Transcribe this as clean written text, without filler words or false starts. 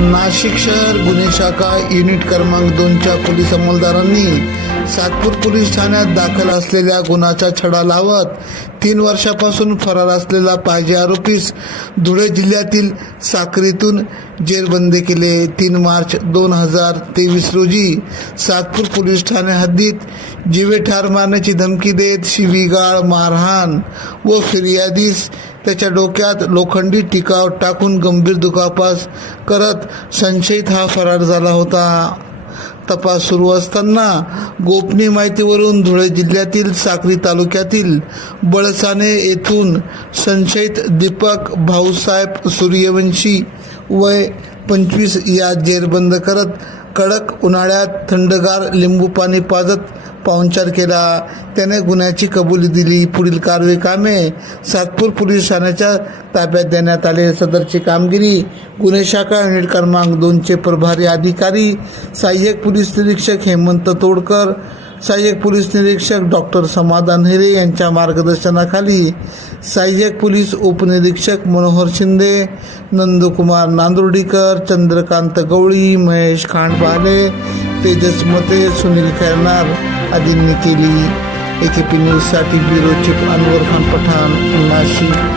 नाशिक शहर गुन्हे शाखा युनिट क्रमांक 2च्या पोलीस अंमलदारांनी सातपूर पोलीस ठाण्यात दाखल असलेल्या गुन्ह्याचा छडा लावत 3 वर्षापासून फरार असलेला पाहिजे आरोपीस धुळे जिल्ह्यातील साक्रीतून जेरबंद केले. 3 मार्च 2023 रोजी सातपूर पोलीस ठाणे हद्दीत जीवे ठार मारण्याची धमकी देत शिवीगाळ, मारहाण व फिर्यादीस त्याच्या डोक्यात लोखंडी टिकाव टाकून गंभीर दुखापत करत संशयित हा फरार झाला होता. तपास सुरू असताना गोपनीय माहितीवरून धुळे जिल्ह्यातील साक्री तालुक्यातील बळसाने येथून संशयित दीपक भाऊसाहेब सूर्यवंशी वय 25 या जेरबंद करत कडक उन्हाळ्यात थंडगार लिंबू पाणी पाजत पाहुणचार केला. त्याने गुन्ह्याची कबुली दिली. पुढील कारवाई कामे सातपूर पोलीस ठाण्याच्या ताब्यात देण्यात आले. सदरची कामगिरी गुन्हे शाखा युनिट क्रमांक 2चे प्रभारी अधिकारी सहाय्यक पोलीस निरीक्षक हेमंत तोडकर, सहाय्यक पोलीस निरीक्षक डॉक्टर समाधान हिरे यांच्या मार्गदर्शनाखाली सहाय्यक पोलीस उपनिरीक्षक मनोहर शिंदे, नंदकुमार नांदुर्डीकर, चंद्रकांत गवळी, महेश खांडपाले, तेजस मते, सुनील खैरनार आदींनी केली. AKP न्यूजसाठी ब्युरो चीफ अनवर खान पठाण, नाशिक.